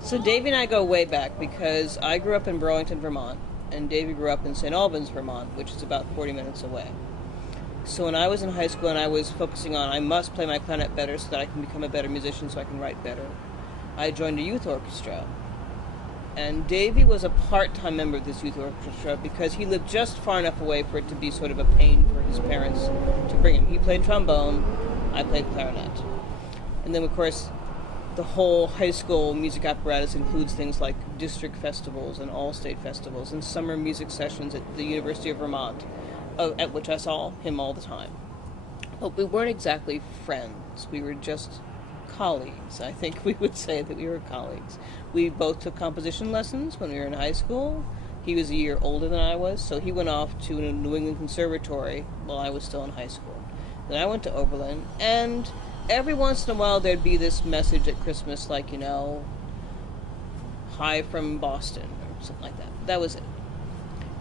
So Davey and I go way back because I grew up in Burlington, Vermont, and Davey grew up in St. Albans, Vermont, which is about 40 minutes away. So when I was in high school and I was focusing on I must play my clarinet better so that I can become a better musician so I can write better, I joined a youth orchestra. And Davey was a part-time member of this youth orchestra because he lived just far enough away for it to be sort of a pain for his parents to bring him. He played trombone, I played clarinet. And then, of course, the whole high school music apparatus includes things like district festivals and all-state festivals and summer music sessions at the University of Vermont, at which I saw him all the time. But we weren't exactly friends. We were just colleagues. I think we would say that we were colleagues. We both took composition lessons when we were in high school. He was a year older than I was, so he went off to a New England conservatory while I was still in high school. Then I went to Oberlin, and every once in a while there'd be this message at Christmas like, hi from Boston, or something like that. That was it.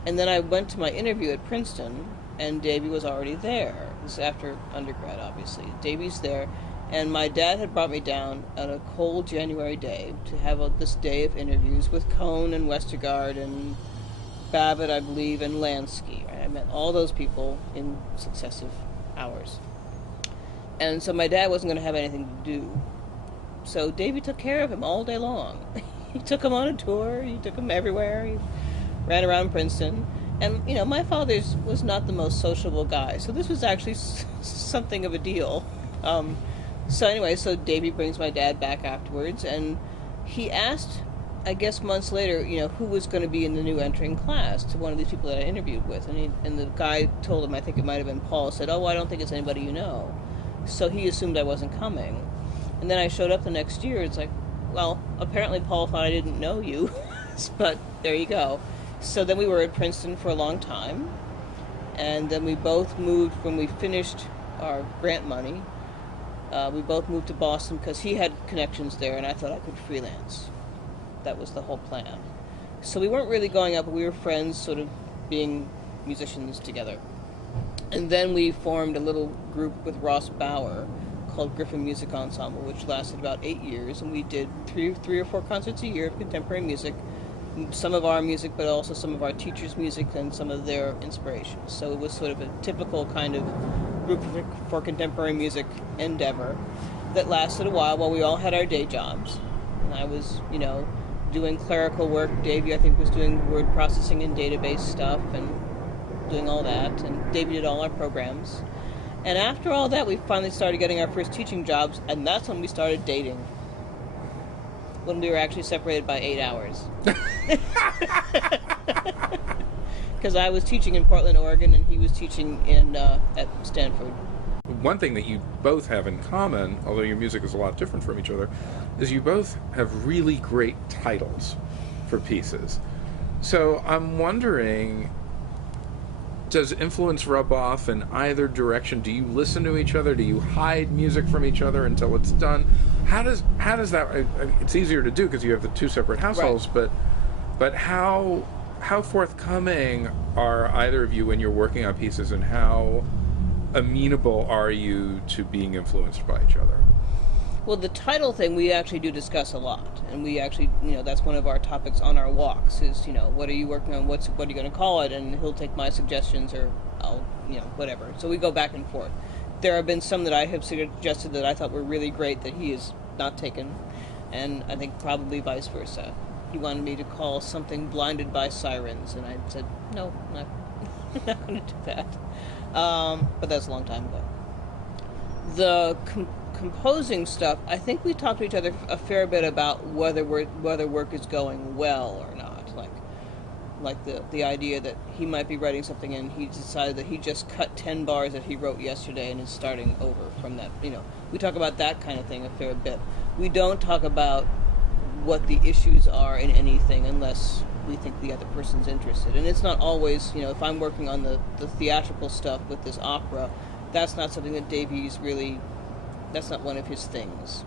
And then I went to my interview at Princeton, and Davey was already there. This is after undergrad, obviously. Davey's there, and my dad had brought me down on a cold January day to have this day of interviews with Cohn and Westergaard and Babbitt, I believe, and Lansky. Right? I met all those people in successive hours. And so my dad wasn't going to have anything to do. So Davey took care of him all day long. He took him on a tour. He took him everywhere. He ran around Princeton. And, my father was not the most sociable guy. So this was actually something of a deal. So Davey brings my dad back afterwards. And he asked, I guess months later, who was going to be in the new entering class to one of these people that I interviewed with. And the guy told him, I think it might have been Paul, said, I don't think it's anybody you know. So he assumed I wasn't coming. And then I showed up the next year. It's like, well, apparently Paul thought I didn't know you. But there you go. So then we were at Princeton for a long time. And then we both moved, when we finished our grant money, we both moved to Boston because he had connections there and I thought I could freelance. That was the whole plan. So we weren't really going out, but we were friends, sort of being musicians together. And then we formed a little group with Ross Bauer called Griffin Music Ensemble, which lasted about 8 years, and we did three or four concerts a year of contemporary music, some of our music, but also some of our teachers' music and some of their inspirations. So it was sort of a typical kind of group for contemporary music endeavor that lasted a while we all had our day jobs. And I was, doing clerical work. Davey, I think, was doing word processing and database stuff and doing all that, and Davey did all our programs. And after all that, we finally started getting our first teaching jobs, and that's when we started dating. When we were actually separated by 8 hours. Because I was teaching in Portland, Oregon, and he was teaching at Stanford. One thing that you both have in common, although your music is a lot different from each other, is you both have really great titles for pieces. So I'm wondering, does influence rub off in either direction? Do you listen to each other? Do you hide music from each other until it's done? How does that? It's easier to do because you have the two separate households. Right. But how forthcoming are either of you when you're working on pieces, and how amenable are you to being influenced by each other? Well, the title thing we actually do discuss a lot, and we actually, that's one of our topics on our walks is, what are you working on, what are you going to call it, and he'll take my suggestions, or I'll, whatever. So we go back and forth. There have been some that I have suggested that I thought were really great that he has not taken, and I think probably vice versa. He wanted me to call something Blinded by Sirens, and I said, no, I'm not going to do that. But that's a long time ago. The composing stuff, I think we talk to each other a fair bit about whether work is going well or not. Like the idea that he might be writing something and he decided that he just cut 10 bars that he wrote yesterday and is starting over from that. We talk about that kind of thing a fair bit. We don't talk about what the issues are in anything unless we think the other person's interested. And it's not always, if I'm working on the theatrical stuff with this opera, that's not something that Davey's really, that's not one of his things.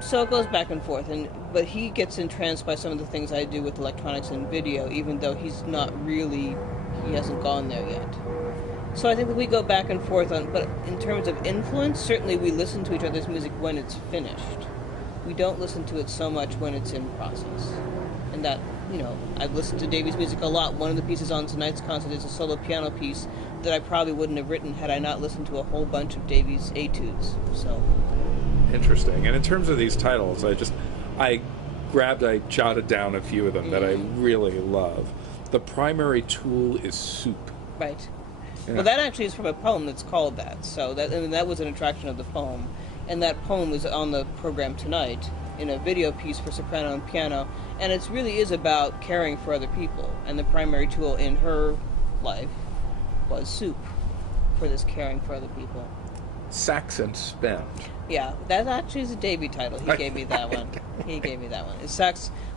So it goes back and forth, but he gets entranced by some of the things I do with electronics and video, even though he hasn't gone there yet. So I think that we go back and forth on, but in terms of influence, certainly we listen to each other's music when it's finished. We don't listen to it so much when it's in process. And that, I've listened to Davey's music a lot. One of the pieces on tonight's concert is a solo piano piece that I probably wouldn't have written had I not listened to a whole bunch of Davey's etudes. So interesting. And in terms of these titles, I jotted down a few of them that I really love. The primary tool is soup. Right. Yeah. Well, that actually is from a poem that's called that. So that was an attraction of the poem. And that poem was on the program tonight in a video piece for soprano and piano. And it really is about caring for other people. And the primary tool in her life was soup for this caring for other people. Sax and Spend. Yeah, that actually is a Davey title. He gave me that one. He gave me that one. It's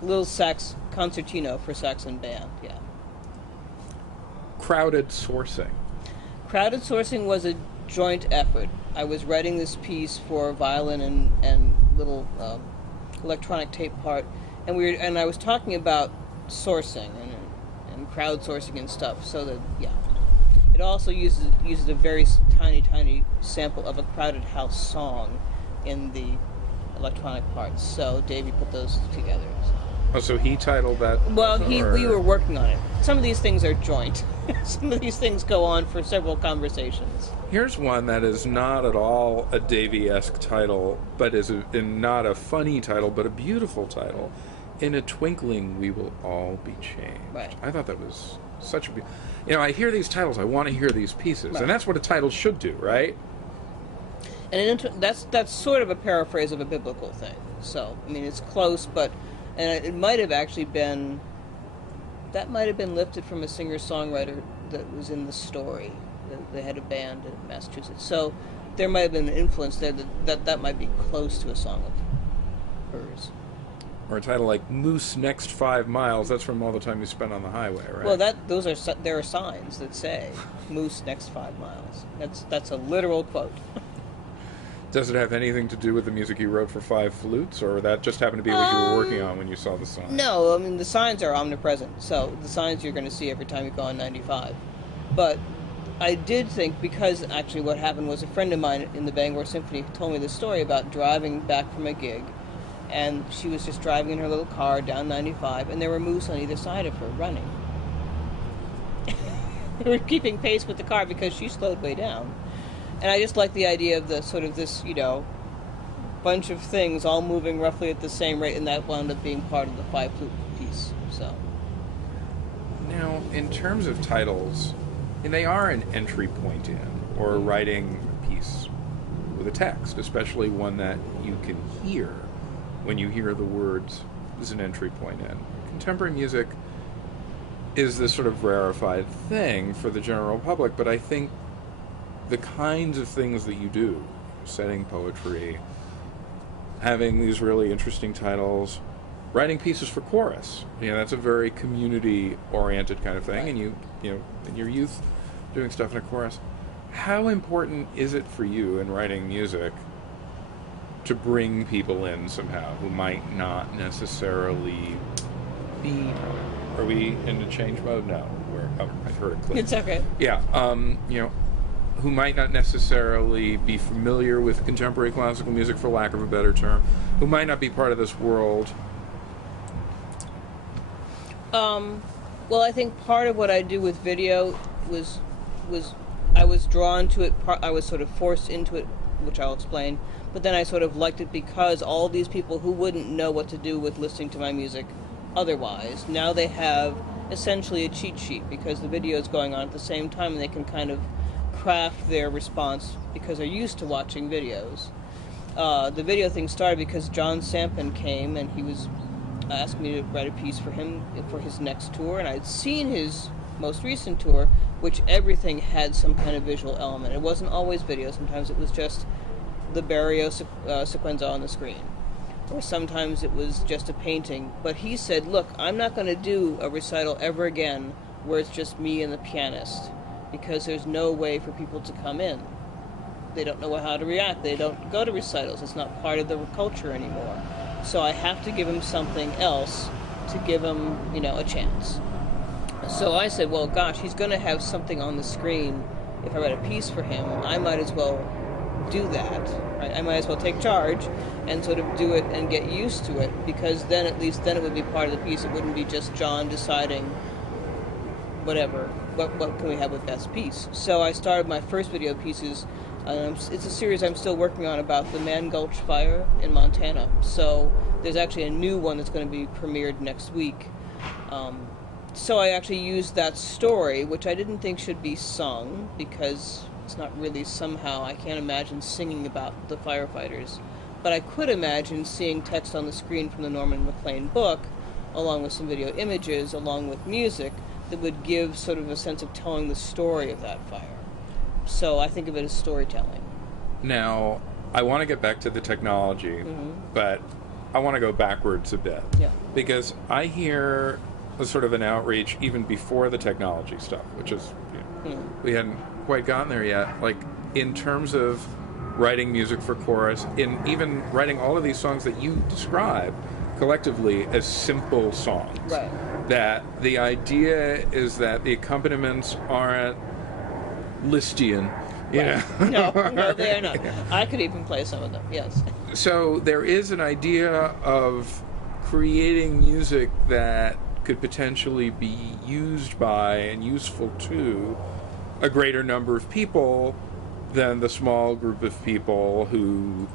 Little Sax Concertino for sax and band, yeah. Crowded sourcing. Crowded sourcing was a joint effort. I was writing this piece for violin and little electronic tape part, and I was talking about sourcing and crowdsourcing and stuff. So that it also uses a very tiny sample of a Crowded House song in the electronic parts. So Davey put those together. Oh, so he titled that? Well, we were working on it. Some of these things are joint. Some of these things go on for several conversations. Here's one that is not at all a Davey-esque title, but is not a funny title, but a beautiful title. In a Twinkling, We Will All Be Changed. Right. I thought that was such a... I hear these titles, I want to hear these pieces. Right. And that's what a title should do, right? And that's sort of a paraphrase of a biblical thing. So, it's close, but... And it might have actually been... That might have been lifted from a singer-songwriter that was in the story. They had a band in Massachusetts. So there might have been an influence there that might be close to a song of hers. Or a title like Moose Next 5 Miles, that's from All the Time You Spent on the Highway, right? Well, there are signs that say Moose Next 5 Miles. That's a literal quote. Does it have anything to do with the music you wrote for Five Flutes, or that just happened to be what you were working on when you saw the sign? No, the signs are omnipresent. So the signs you're going to see every time you go on 95. But I did think, because actually what happened was a friend of mine in the Bangor Symphony told me this story about driving back from a gig, and she was just driving in her little car down 95, and there were moose on either side of her running. They were keeping pace with the car because she slowed way down. And I just like the idea of the sort of this, bunch of things all moving roughly at the same rate, and that wound up being part of the five flute piece. So now, in terms of titles, they are an entry point in, or writing a piece with a text, especially one that you can hear when you hear the words, is an entry point in. Contemporary music is this sort of rarefied thing for the general public, but I think the kinds of things that you do, setting poetry, having these really interesting titles, writing pieces for chorus, that's a very community-oriented kind of thing, and you in your youth, doing stuff in a chorus. How important is it for you in writing music to bring people in somehow who might not necessarily be... Are we into change mode? No. I heard it click. it's okay. Yeah. Who might not necessarily be familiar with contemporary classical music, for lack of a better term, who might not be part of this world. Well, I think part of what I do with video was I was drawn to it. I was sort of forced into it, which I'll explain. But then I sort of liked it because all these people who wouldn't know what to do with listening to my music otherwise, now they have essentially a cheat sheet because the video is going on at the same time, and they can kind of craft their response because they're used to watching videos. The video thing started because John Sampin came and he was asked me to write a piece for him for his next tour, and I'd seen his most recent tour, which everything had some kind of visual element. It wasn't always video. Sometimes it was just the Barrio sequenza on the screen, or sometimes it was just a painting. But he said, look, I'm not going to do a recital ever again where it's just me and the pianist, because there's no way for people to come in. They don't know how to react. They don't go to recitals. It's not part of the culture anymore. So I have to give him something else to give him, a chance. So I said, well, gosh, he's going to have something on the screen if I write a piece for him, I might as well do that, right? I might as well take charge and sort of do it and get used to it, because then at least then it would be part of the piece. It wouldn't be just John deciding whatever, what can we have with Beth's piece. So I started my first video pieces. It's a series I'm still working on about the Man Gulch fire in Montana. So there's actually a new one that's going to be premiered next week. So I actually used that story, which I didn't think should be sung, because it's not really somehow, I can't imagine singing about the firefighters. But I could imagine seeing text on the screen from the Norman MacLean book, along with some video images, along with music, that would give sort of a sense of telling the story of that fire. So I think of it as storytelling. Now, I want to get back to the technology, but I want to go backwards a bit. Yeah. Because I hear a sort of an outreach even before the technology stuff, which is, we hadn't quite gotten there yet. Like, in terms of writing music for chorus, in even writing all of these songs that you describe collectively as simple songs. Right. That the idea is that the accompaniments aren't Lisztian, you know. No, they are not. I could even play some of them, yes. So there is an idea of creating music that could potentially be used by and useful to a greater number of people than the small group of people who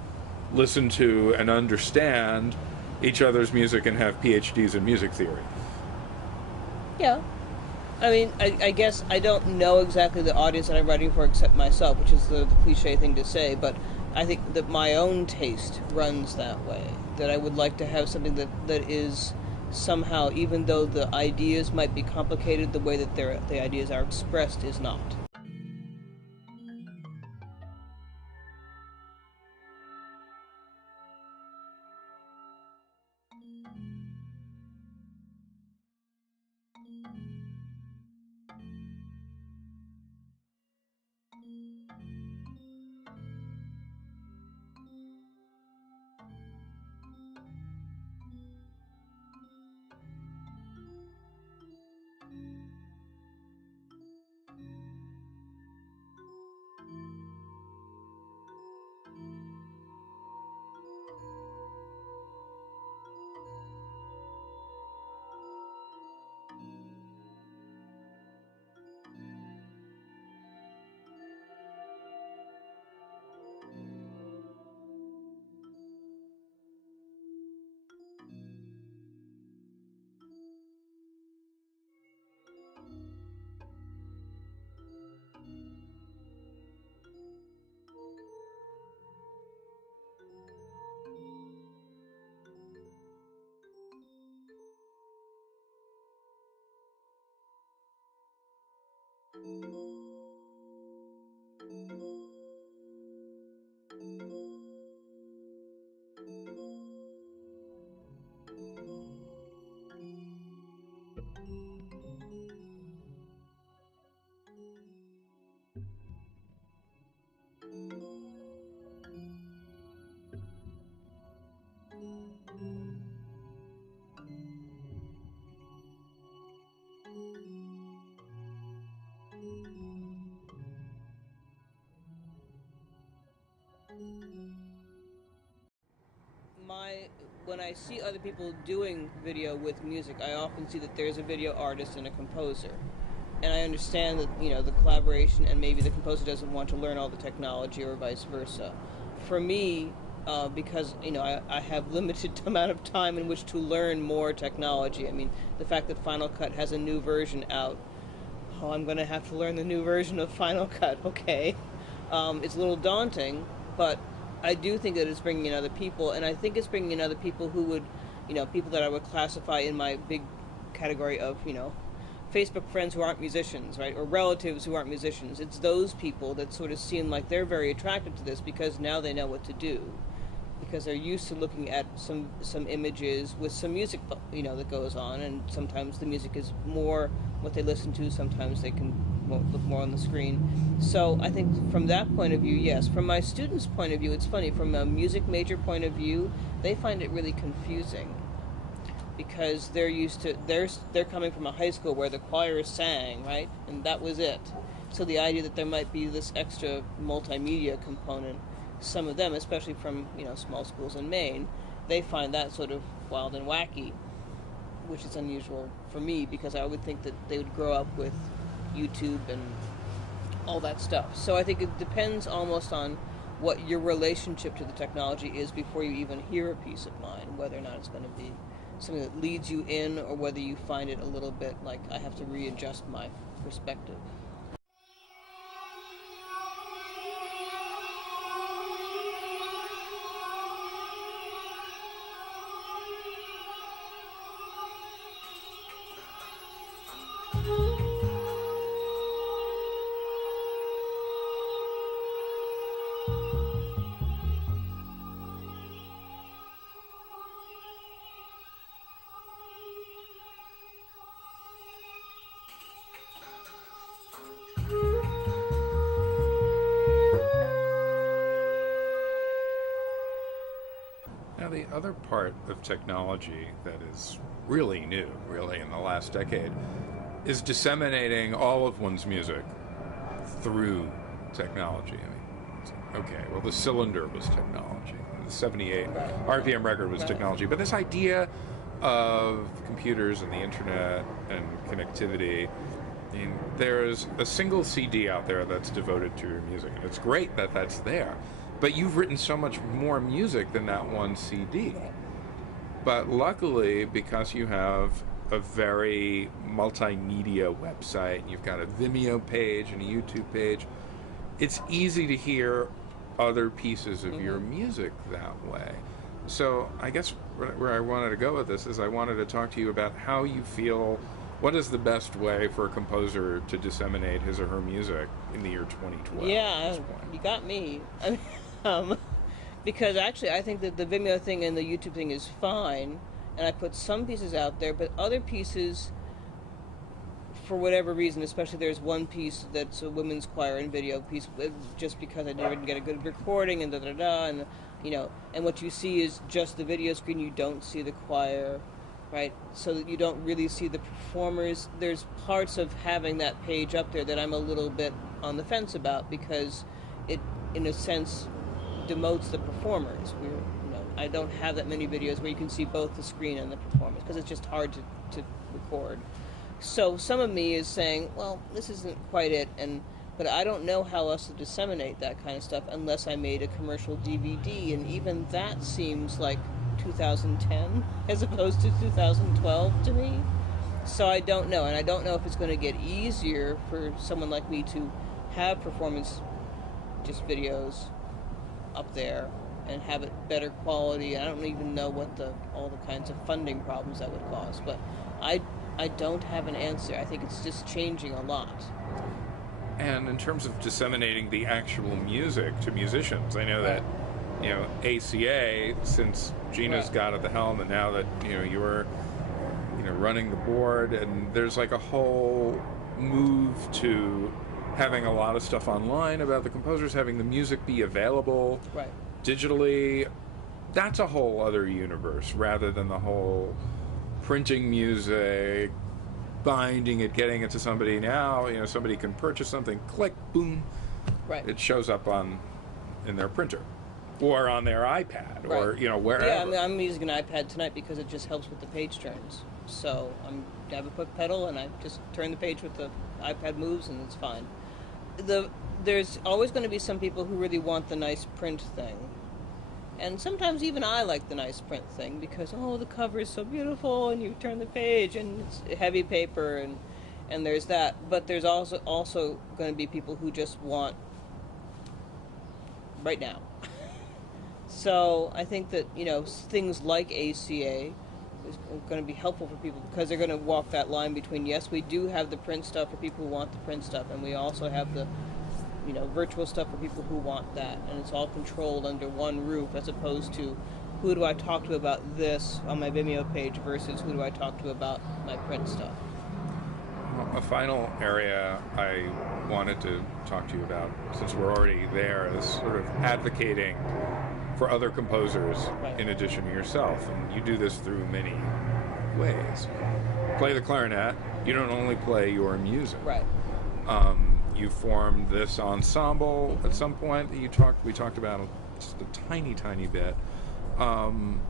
listen to and understand each other's music and have PhDs in music theory. Yeah. I mean, I guess I don't know exactly the audience that I'm writing for except myself, which is the cliche thing to say, but I think that my own taste runs that way, that I would like to have something that is somehow, even though the ideas might be complicated, the way that the ideas are expressed is not. When I see other people doing video with music, I often see that there's a video artist and a composer. And I understand that, the collaboration, and maybe the composer doesn't want to learn all the technology or vice versa. For me, because, I have limited amount of time in which to learn more technology. I mean, the fact that Final Cut has a new version out, I'm going to have to learn the new version of Final Cut, okay. It's a little daunting, but I do think that it's bringing in other people, and I think it's bringing in other people who would, people that I would classify in my big category of, Facebook friends who aren't musicians, right, or relatives who aren't musicians. It's those people that sort of seem like they're very attracted to this because now they know what to do, because they're used to looking at some images with some music, that goes on, and sometimes the music is more what they listen to, sometimes they can look more on the screen. So I think from that point of view, yes. From my students' point of view, it's funny. From a music major point of view, they find it really confusing because they're used to they're coming from a high school where the choir sang, right, and that was it. So the idea that there might be this extra multimedia component, some of them, especially from small schools in Maine, they find that sort of wild and wacky, which is unusual for me because I would think that they would grow up with YouTube and all that stuff. So I think it depends almost on what your relationship to the technology is before you even hear a piece of mine, whether or not it's going to be something that leads you in or whether you find it a little bit like I have to readjust my perspective. Now, the other part of technology that is really new, really in the last decade, is disseminating all of one's music through technology. I mean, okay, well, the cylinder was technology. The 78 RPM record was technology. But this idea of computers and the internet and connectivity, I mean, there's a single CD out there that's devoted to your music. And it's great that that's there. But you've written so much more music than that one CD. But luckily, because you have a very multimedia website, you've got a Vimeo page and a YouTube page, it's easy to hear other pieces of your music that way. So I guess where I wanted to go with this is I wanted to talk to you about how you feel, what is the best way for a composer to disseminate his or her music in the year 2012? Yeah, you got me. Because actually I think that the Vimeo thing and the YouTube thing is fine, and I put some pieces out there, but other pieces, for whatever reason, especially there's one piece that's a women's choir and video piece, just because I didn't get a good recording and and and what you see is just the video screen, you don't see the choir, right? So that you don't really see the performers. There's parts of having that page up there that I'm a little bit on the fence about because it, in a sense, demotes the performers. I don't have that many videos where you can see both the screen and the performance because it's just hard to record. So some of me is saying, well, this isn't quite it, but I don't know how else to disseminate that kind of stuff unless I made a commercial DVD, and even that seems like 2010 as opposed to 2012 to me. So I don't know, and I don't know if it's going to get easier for someone like me to have performance just videos up there and have it better quality. I don't even know what all the kinds of funding problems that would cause, but I don't have an answer. I think it's just changing a lot. And in terms of disseminating the actual music to musicians, I know that ACA, since Gina's got at the helm, and now that you're running the board, and there's like a whole move to having a lot of stuff online about the composers, having the music be available digitally. That's a whole other universe rather than the whole printing music, binding it, getting it to somebody. Now somebody can purchase something, click, boom, it shows up in their printer or on their iPad or wherever. Yeah, I mean, I'm using an iPad tonight because it just helps with the page turns. So I have a quick pedal and I just turn the page with the iPad moves and it's fine. There's always going to be some people who really want the nice print thing. And sometimes even I like the nice print thing because, the cover is so beautiful and you turn the page and it's heavy paper and there's that. But there's also going to be people who just want right now. So I think that, things like ACA is going to be helpful for people because they're going to walk that line between, yes, we do have the print stuff for people who want the print stuff, and we also have the virtual stuff for people who want that, and it's all controlled under one roof as opposed to who do I talk to about this on my Vimeo page versus who do I talk to about my print stuff. Well, a final area I wanted to talk to you about, since we're already there, is sort of advocating for other composers in addition to yourself, and you do this through many ways. Play the clarinet. You don't only play your music. you formed this ensemble at some point that we talked about just a tiny bit. And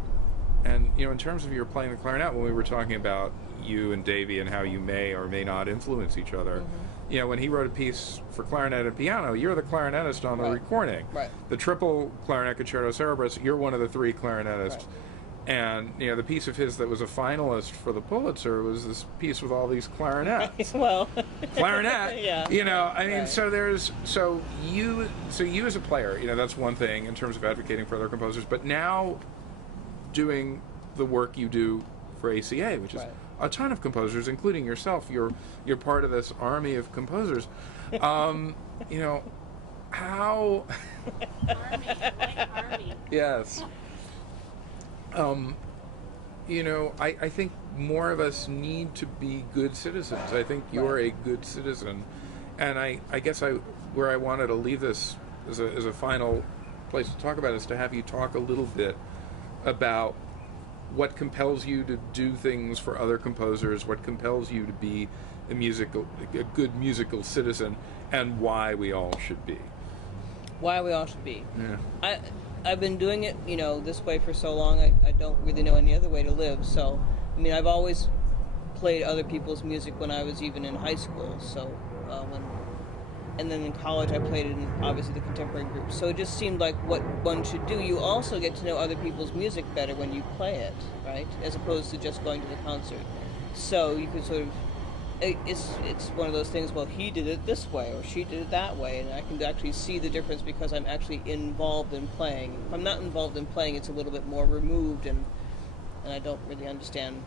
in terms of your playing the clarinet, when we were talking about you and Davy and how you may or may not influence each other, when he wrote a piece for clarinet and piano, you're the clarinetist on the recording. Right. The triple clarinet concerto Cerebris, you're one of the three clarinetists. Right. And the piece of his that was a finalist for the Pulitzer was this piece with all these clarinets. Well, clarinet. Yeah. I mean, Right. so you as a player, that's one thing in terms of advocating for other composers. But now, doing the work you do for ACA, which is a ton of composers, including yourself, you're part of this army of composers. How? Army, like army. Yes. I think more of us need to be good citizens. I think you're a good citizen, and I guess where I wanted to leave this as a final place to talk about is to have you talk a little bit about what compels you to do things for other composers, what compels you to be a good musical citizen, and why we all should be. Why we all should be. Yeah. I've been doing it, this way for so long. I don't really know any other way to live. So, I've always played other people's music when I was even in high school. So, and then in college I played in obviously the contemporary group. So it just seemed like what one should do. You also get to know other people's music better when you play it, right? As opposed to just going to the concert. So you could sort of, it's one of those things, well, he did it this way or she did it that way, and I can actually see the difference because I'm actually involved in playing. If I'm not involved in playing, it's a little bit more removed, and I don't really understand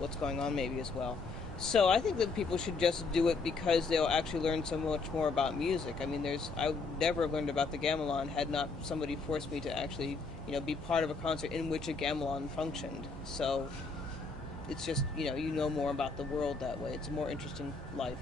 what's going on maybe as well. So I think that people should just do it because they'll actually learn so much more about music. I would never have learned about the gamelan had not somebody forced me to actually, be part of a concert in which a gamelan functioned. So it's just, you know more about the world that way. It's a more interesting life.